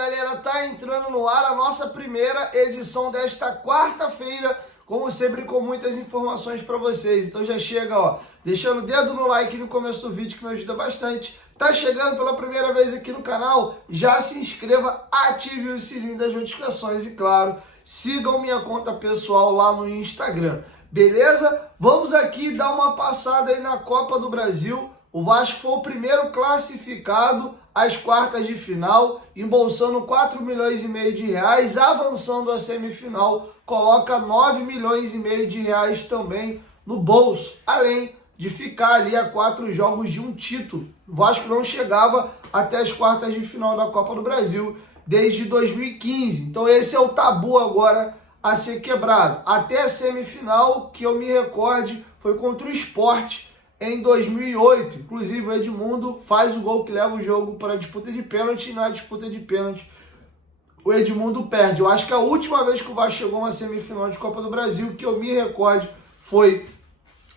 galera, tá entrando no ar a nossa primeira edição desta quarta-feira, como sempre com muitas informações para vocês. Então já chega, ó, deixando o dedo no like no começo do vídeo que me ajuda bastante. Tá chegando pela primeira vez aqui no canal, já se inscreva, ative o sininho das notificações e claro, sigam minha conta pessoal lá no Instagram. Beleza? Vamos aqui dar uma passada aí na Copa do Brasil. O Vasco foi o primeiro classificado às quartas de final, embolsando 4 milhões e meio de reais, avançando a semifinal, coloca 9 milhões e meio de reais também no bolso, além de ficar ali a 4 jogos de um título. O Vasco não chegava até as quartas de final da Copa do Brasil desde 2015, então esse é o tabu agora a ser quebrado. Até a semifinal, que eu me recorde, foi contra o Sport em 2008. Inclusive o Edmundo faz o gol que leva o jogo para a disputa de pênalti, e na disputa de pênalti o Edmundo perde. Eu acho que a última vez que o Vasco chegou a uma semifinal de Copa do Brasil, que eu me recorde, foi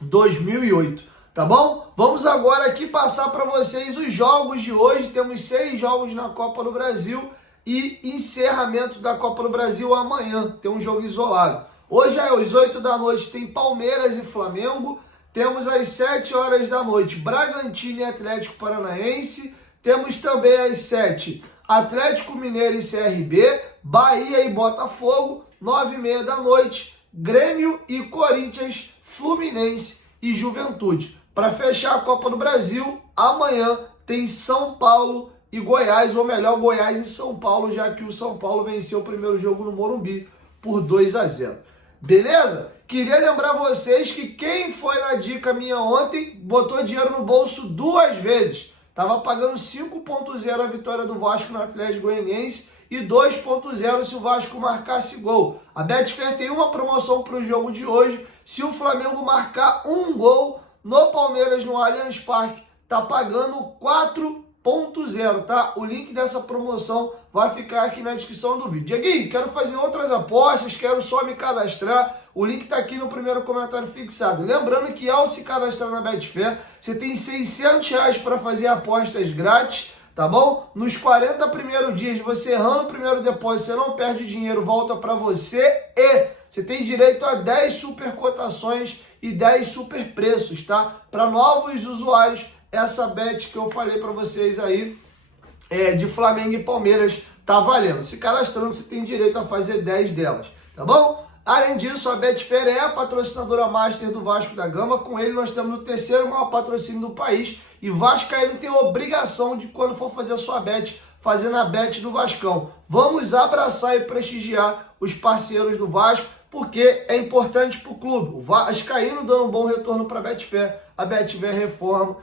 2008. Tá bom? Vamos agora aqui passar para vocês os jogos de hoje. Temos 6 jogos na Copa do Brasil e encerramento da Copa do Brasil amanhã. Tem um jogo isolado. Hoje, às 8 da noite, tem Palmeiras e Flamengo. Temos às 7 horas da noite, Bragantino e Atlético Paranaense. Temos também às 7, Atlético Mineiro e CRB, Bahia e Botafogo. 9h30 da noite, Grêmio e Corinthians, Fluminense e Juventude. Para fechar a Copa do Brasil, amanhã tem São Paulo e Goiás, ou melhor, Goiás e São Paulo, já que o São Paulo venceu o primeiro jogo no Morumbi por 2-0. Beleza? Queria lembrar vocês que quem foi na dica minha ontem botou dinheiro no bolso 2 vezes. Tava pagando 5.0 a vitória do Vasco no Atlético Goianiense e 2.0 se o Vasco marcasse gol. A Betfair tem uma promoção para o jogo de hoje. Se o Flamengo marcar um gol no Palmeiras no Allianz Parque, tá pagando 4.0, tá? O link dessa promoção vai ficar aqui na descrição do vídeo. Dieguinho, quero fazer outras apostas, quero só me cadastrar. O link está aqui no primeiro comentário fixado. Lembrando que ao se cadastrar na Betfair, você tem R$600 para fazer apostas grátis, tá bom? Nos 40 primeiros dias, você errando o primeiro depósito, você não perde dinheiro, volta para você e você tem direito a 10 super cotações e 10 super preços, tá? Para novos usuários, essa bet que eu falei para vocês aí, de Flamengo e Palmeiras, tá valendo. Se cadastrando, você tem direito a fazer 10 delas, tá bom? Além disso, a Betfair é a patrocinadora master do Vasco da Gama. Com ele, nós temos o terceiro maior patrocínio do país. E Vascaíno tem a obrigação de, quando for fazer a sua bet, fazer na bet do Vascão. Vamos abraçar e prestigiar os parceiros do Vasco, porque é importante para o clube. O Vascaíno dando um bom retorno para a Betfair. A Betfair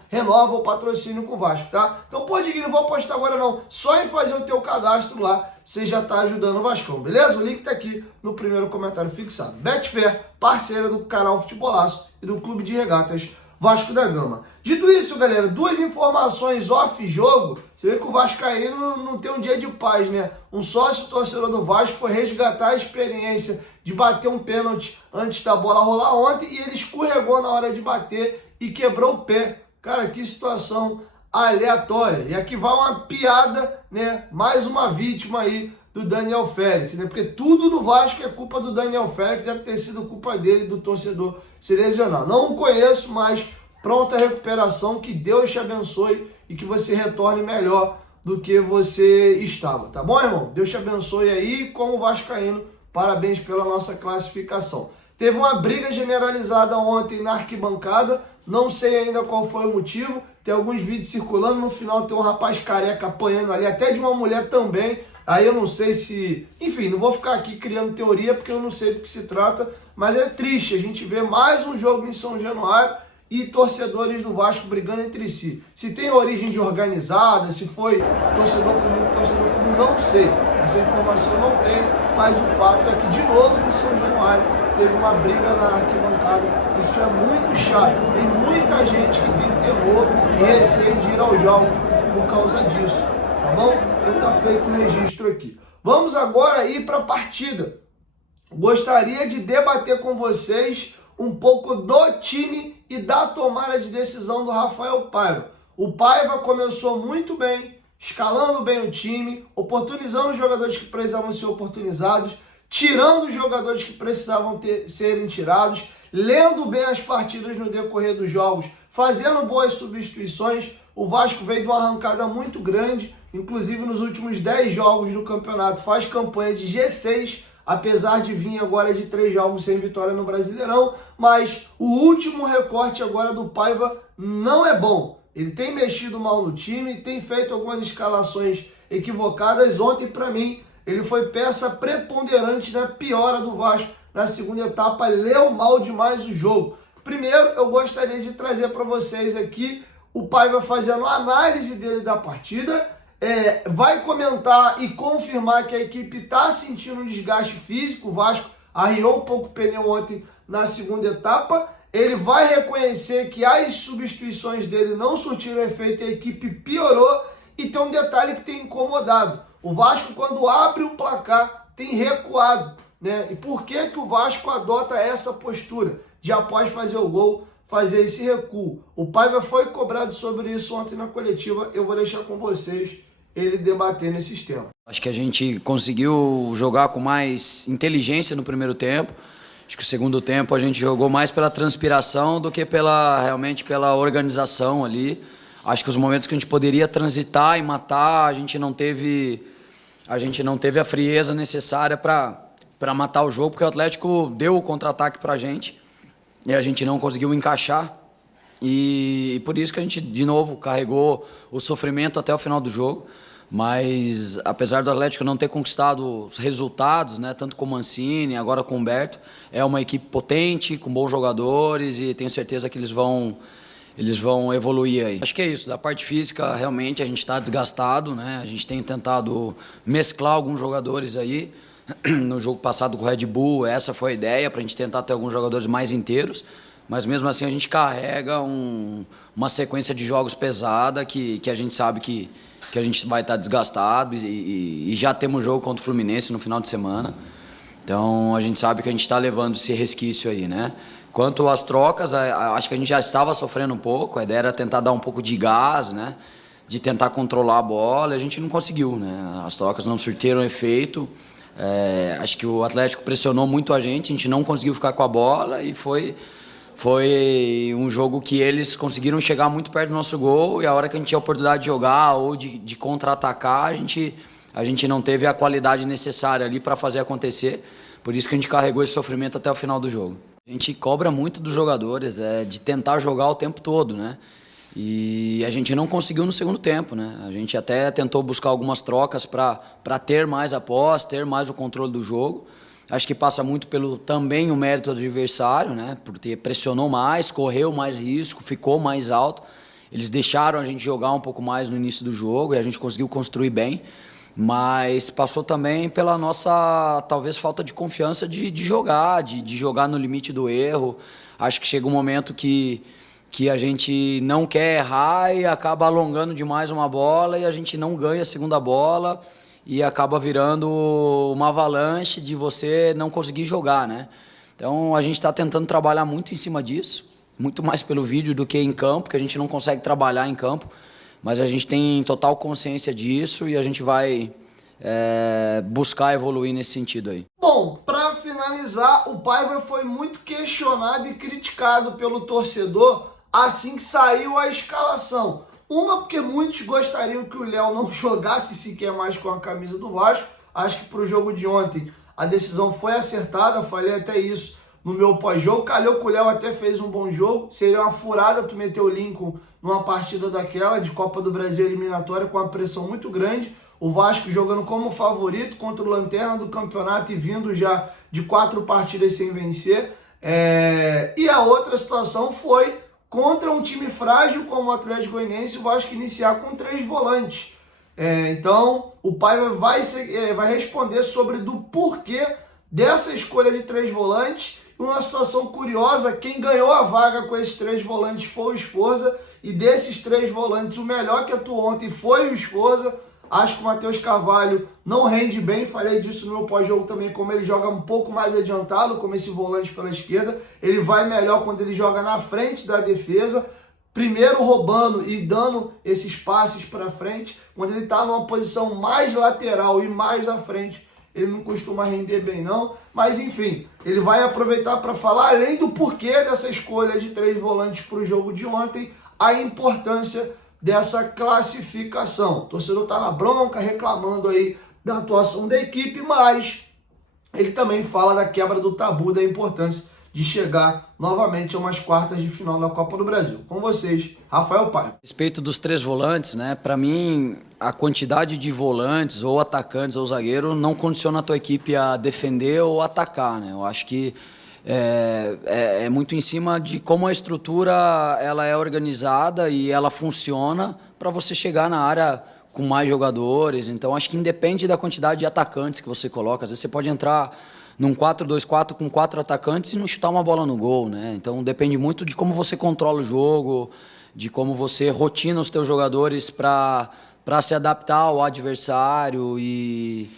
renova o patrocínio com o Vasco, tá? Então, pô, Diguinho, não vou apostar agora não. Só em fazer o teu cadastro lá, você já tá ajudando o Vascão, beleza? O link tá aqui no primeiro comentário fixado. Betfair, parceira do canal Futebolaço e do Clube de Regatas Vasco da Gama. Dito isso, galera, 2 informações off-jogo. Você vê que o Vascaíno não tem um dia de paz, né? Um sócio torcedor do Vasco foi resgatar a experiência de bater um pênalti antes da bola rolar ontem e ele escorregou na hora de bater e quebrou o pé. Cara, que situação aleatória. E aqui vai uma piada, né? Mais uma vítima aí do Daniel Félix, né? Porque tudo no Vasco é culpa do Daniel Félix, deve ter sido culpa dele, do torcedor se lesionar. Não o conheço, mas pronta recuperação, que Deus te abençoe e que você retorne melhor do que você estava, tá bom, irmão? Deus te abençoe aí, como vascaíno, parabéns pela nossa classificação. Teve uma briga generalizada ontem na arquibancada, não sei ainda qual foi o motivo, tem alguns vídeos circulando, no final tem um rapaz careca apanhando ali, até de uma mulher também, aí eu não sei se... Enfim, não vou ficar aqui criando teoria, porque eu não sei do que se trata, mas é triste a gente ver mais um jogo em São Januário e torcedores do Vasco brigando entre si. Se tem origem de organizada, se foi torcedor comum, não sei. Essa informação eu não tenho, mas o fato é que, de novo, em São Januário, teve uma briga na arquibancada. Isso é muito chato. Tem muita gente que tem temor e receio de ir aos jogos por causa disso, tá bom? Então tá feito o registro aqui. Vamos agora ir para a partida. Gostaria de debater com vocês um pouco do time e da tomada de decisão do Rafael Paiva. O Paiva começou muito bem, escalando bem o time, oportunizando os jogadores que precisavam ser oportunizados, tirando os jogadores que precisavam serem tirados, lendo bem as partidas no decorrer dos jogos, fazendo boas substituições. O Vasco veio de uma arrancada muito grande, inclusive nos últimos 10 jogos do campeonato faz campanha de G6, apesar de vir agora de 3 jogos sem vitória no Brasileirão, mas o último recorte agora do Paiva não é bom. Ele tem mexido mal no time, tem feito algumas escalações equivocadas. Ontem, para mim, ele foi peça preponderante na piora do Vasco na segunda etapa, leu mal demais o jogo. Primeiro, eu gostaria de trazer para vocês aqui o Paiva fazendo a análise dele da partida, vai comentar e confirmar que a equipe está sentindo um desgaste físico. O Vasco arriou um pouco o pneu ontem na segunda etapa. Ele vai reconhecer que as substituições dele não surtiram efeito e a equipe piorou. E tem um detalhe que tem incomodado. O Vasco, quando abre o placar, tem recuado, né? E por que o Vasco adota essa postura de, após fazer o gol, fazer esse recuo? O Paiva foi cobrado sobre isso ontem na coletiva. Eu vou deixar com vocês ele debater nesses temas. Acho que a gente conseguiu jogar com mais inteligência no primeiro tempo. Acho que o segundo tempo a gente jogou mais pela transpiração do que realmente pela organização ali. Acho que os momentos que a gente poderia transitar e matar, a gente não teve a frieza necessária para matar o jogo, porque o Atlético deu o contra-ataque para a gente e a gente não conseguiu encaixar. E por isso que a gente, de novo, carregou o sofrimento até o final do jogo. Mas, apesar do Atlético não ter conquistado os resultados, né, tanto com o Mancini, agora com o Humberto, é uma equipe potente, com bons jogadores, e tenho certeza que eles vão evoluir aí. Acho que é isso. Da parte física, realmente, a gente está desgastado, né? A gente tem tentado mesclar alguns jogadores aí. No jogo passado com o Red Bull, essa foi a ideia, para a gente tentar ter alguns jogadores mais inteiros. Mas mesmo assim a gente carrega uma sequência de jogos pesada que a gente sabe que a gente vai estar desgastado e já temos jogo contra o Fluminense no final de semana. Então a gente sabe que a gente está levando esse resquício aí, né? Quanto às trocas, acho que a gente já estava sofrendo um pouco. A ideia era tentar dar um pouco de gás, né? De tentar controlar a bola, e a gente não conseguiu, né? As trocas não surtiram efeito. Acho que o Atlético pressionou muito a gente não conseguiu ficar com a bola e foi um jogo que eles conseguiram chegar muito perto do nosso gol, e a hora que a gente tinha a oportunidade de jogar ou de contra-atacar, a gente não teve a qualidade necessária ali para fazer acontecer. Por isso que a gente carregou esse sofrimento até o final do jogo. A gente cobra muito dos jogadores, de tentar jogar o tempo todo, né? E a gente não conseguiu no segundo tempo, né? A gente até tentou buscar algumas trocas para ter mais a posse, ter mais o controle do jogo. Acho que passa muito pelo também o mérito do adversário, né? Porque pressionou mais, correu mais risco, ficou mais alto. Eles deixaram a gente jogar um pouco mais no início do jogo e a gente conseguiu construir bem. Mas passou também pela nossa, talvez, falta de confiança de jogar, de jogar no limite do erro. Acho que chega um momento que a gente não quer errar e acaba alongando demais uma bola e a gente não ganha a segunda bola. E acaba virando uma avalanche de você não conseguir jogar, né? Então a gente está tentando trabalhar muito em cima disso, muito mais pelo vídeo do que em campo, porque a gente não consegue trabalhar em campo, mas a gente tem total consciência disso e a gente vai buscar evoluir nesse sentido aí. Bom, para finalizar, o Paiva foi muito questionado e criticado pelo torcedor assim que saiu a escalação. Uma, porque muitos gostariam que o Léo não jogasse sequer mais com a camisa do Vasco. Acho que para o jogo de ontem a decisão foi acertada, falei até isso no meu pós-jogo. Calhou que o Léo até fez um bom jogo. Seria uma furada tu meter o Lincoln numa partida daquela de Copa do Brasil eliminatória com uma pressão muito grande. O Vasco jogando como favorito contra o Lanterna do campeonato e vindo já de 4 partidas sem vencer. E a outra situação foi contra um time frágil como o Atlético Goianiense, o Vasco iniciar com 3 volantes. Então, o Paiva vai responder sobre do porquê dessa escolha de 3 volantes. Uma situação curiosa, quem ganhou a vaga com esses 3 volantes foi o Sforza, e desses 3 volantes, o melhor que atuou ontem foi o Sforza. Acho que o Matheus Carvalho não rende bem, falei disso no meu pós-jogo também, como ele joga um pouco mais adiantado, como esse volante pela esquerda. Ele vai melhor quando ele joga na frente da defesa. primeiro roubando e dando esses passes para frente. Quando ele está numa posição mais lateral e mais à frente, ele não costuma render bem não. Mas enfim, ele vai aproveitar para falar, além do porquê dessa escolha de 3 volantes para o jogo de ontem, a importância dessa classificação. O torcedor está na bronca, reclamando aí da atuação da equipe, mas ele também fala da quebra do tabu, da importância de chegar novamente a umas quartas de final da Copa do Brasil. Com vocês, Rafael Paiva. A respeito dos 3 volantes, né? Para mim, a quantidade de volantes, ou atacantes, ou zagueiro, não condiciona a tua equipe a defender ou atacar, né? Eu acho que é muito em cima de como a estrutura ela é organizada e ela funciona para você chegar na área com mais jogadores. Então, acho que independe da quantidade de atacantes que você coloca. Às vezes você pode entrar num 4-2-4 com 4 atacantes e não chutar uma bola no gol, né? Então depende muito de como você controla o jogo, de como você rotina os teus jogadores para se adaptar ao adversário. E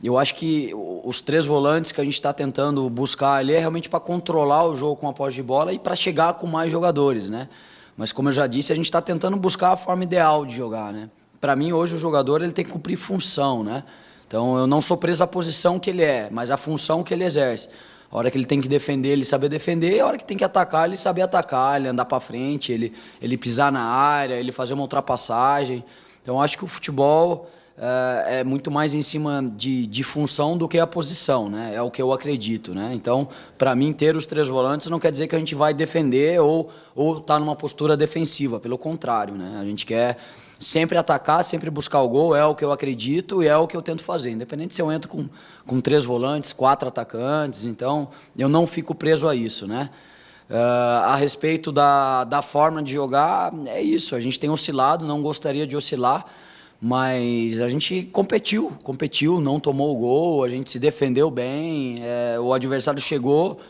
eu acho que os 3 volantes que a gente está tentando buscar ali é realmente para controlar o jogo com a posse de bola e para chegar com mais jogadores, né? Mas como eu já disse, a gente está tentando buscar a forma ideal de jogar, né? Para mim hoje o jogador ele tem que cumprir função, né? Então, eu não sou preso à posição que ele é, mas à função que ele exerce. A hora que ele tem que defender, ele saber defender, e a hora que tem que atacar, ele saber atacar, ele andar para frente, ele pisar na área, ele fazer uma ultrapassagem. Então, acho que o futebol é muito mais em cima de função do que a posição, né? É o que eu acredito, né? Então, para mim, ter os 3 volantes não quer dizer que a gente vai defender ou tá numa postura defensiva, pelo contrário, né? A gente quer sempre atacar, sempre buscar o gol, é o que eu acredito e é o que eu tento fazer. Independente se eu entro com 3 volantes, 4 atacantes, então eu não fico preso a isso, né? A respeito da forma de jogar, é isso. A gente tem oscilado, não gostaria de oscilar, mas a gente competiu, não tomou o gol, a gente se defendeu bem, o adversário chegou,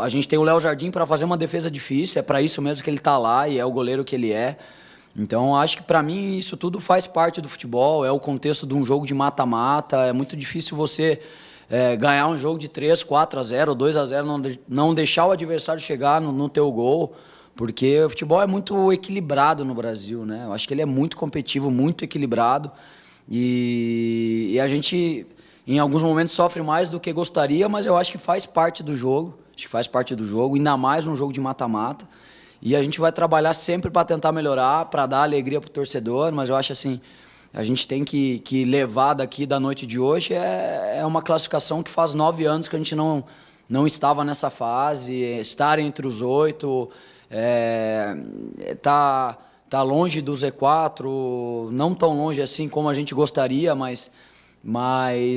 a gente tem o Léo Jardim para fazer uma defesa difícil, é para isso mesmo que ele está lá e é o goleiro que ele é. Então, acho que para mim isso tudo faz parte do futebol, é o contexto de um jogo de mata-mata, é muito difícil você ganhar um jogo de 3, 4-0, 2-0, não deixar o adversário chegar no teu gol, porque o futebol é muito equilibrado no Brasil, né? Eu acho que ele é muito competitivo, muito equilibrado e a gente em alguns momentos sofre mais do que gostaria, mas eu acho que faz parte do jogo, ainda mais um jogo de mata-mata. E a gente vai trabalhar sempre para tentar melhorar, para dar alegria para o torcedor, mas eu acho assim, a gente tem que levar daqui da noite de hoje é uma classificação que faz 9 anos que a gente não estava nessa fase, estar entre os 8, tá longe do Z4, não tão longe assim como a gente gostaria, mas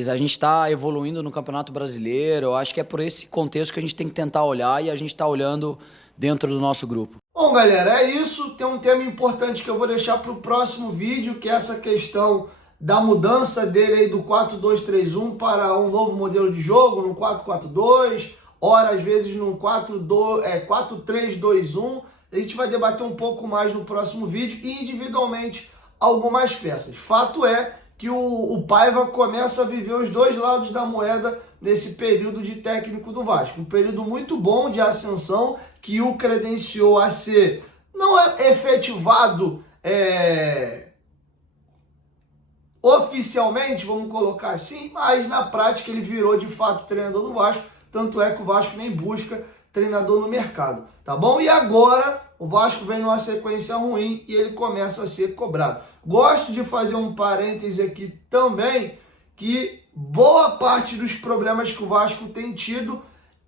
a gente está evoluindo no Campeonato Brasileiro. Eu acho que é por esse contexto que a gente tem que tentar olhar e a gente está olhando dentro do nosso grupo. Bom, galera, é isso. Tem um tema importante que eu vou deixar para o próximo vídeo, que é essa questão da mudança dele aí do 4-2-3-1 para um novo modelo de jogo, no 4-4-2, ora às vezes no 4-3-2-1. A gente vai debater um pouco mais no próximo vídeo e individualmente algumas peças. Fato é que o Paiva começa a viver os 2 lados da moeda nesse período de técnico do Vasco. Um período muito bom de ascensão, que o credenciou a ser, não é efetivado oficialmente, vamos colocar assim, mas na prática ele virou de fato treinador do Vasco, tanto é que o Vasco nem busca treinador no mercado, tá bom? E agora o Vasco vem numa sequência ruim e ele começa a ser cobrado. Gosto de fazer um parêntese aqui também, que boa parte dos problemas que o Vasco tem tido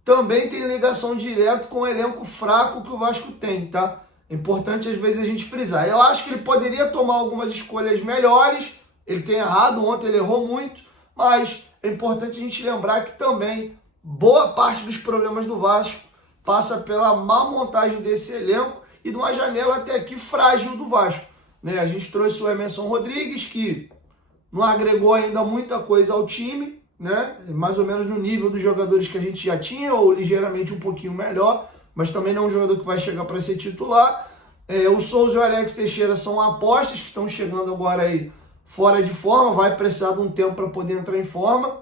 também tem ligação direta com o elenco fraco que o Vasco tem, tá? É importante às vezes a gente frisar. Eu acho que ele poderia tomar algumas escolhas melhores, ele tem errado, ontem ele errou muito, mas é importante a gente lembrar que também boa parte dos problemas do Vasco passa pela má montagem desse elenco e de uma janela até aqui frágil do Vasco, né? A gente trouxe o Emerson Rodrigues, que não agregou ainda muita coisa ao time, né? Mais ou menos no nível dos jogadores que a gente já tinha, ou ligeiramente um pouquinho melhor, mas também não é um jogador que vai chegar para ser titular. O Souza e o Alex Teixeira são apostas que estão chegando agora aí fora de forma, vai precisar de um tempo para poder entrar em forma.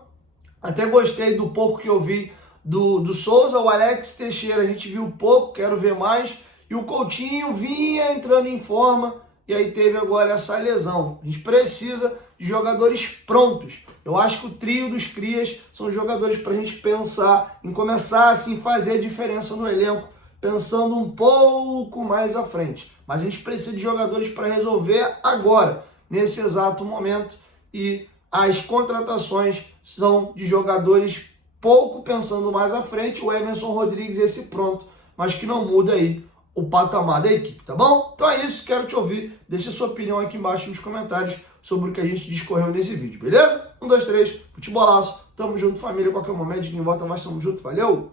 Até gostei do pouco que eu vi do Souza. O Alex Teixeira a gente viu pouco, quero ver mais. E o Coutinho vinha entrando em forma e aí teve agora essa lesão. A gente precisa de jogadores prontos. Eu acho que o trio dos crias são jogadores para a gente pensar em começar assim fazer a diferença no elenco, pensando um pouco mais à frente. Mas a gente precisa de jogadores para resolver agora, nesse exato momento. E as contratações são de jogadores pouco pensando mais à frente. O Emerson Rodrigues, esse pronto, mas que não muda aí o patamar da equipe, tá bom? Então é isso, quero te ouvir. Deixa sua opinião aqui embaixo nos comentários sobre o que a gente discorreu nesse vídeo, beleza? 1, 2, 3, futebolaço. Tamo junto, família. Qualquer momento, ninguém volta mais. Tamo junto, valeu!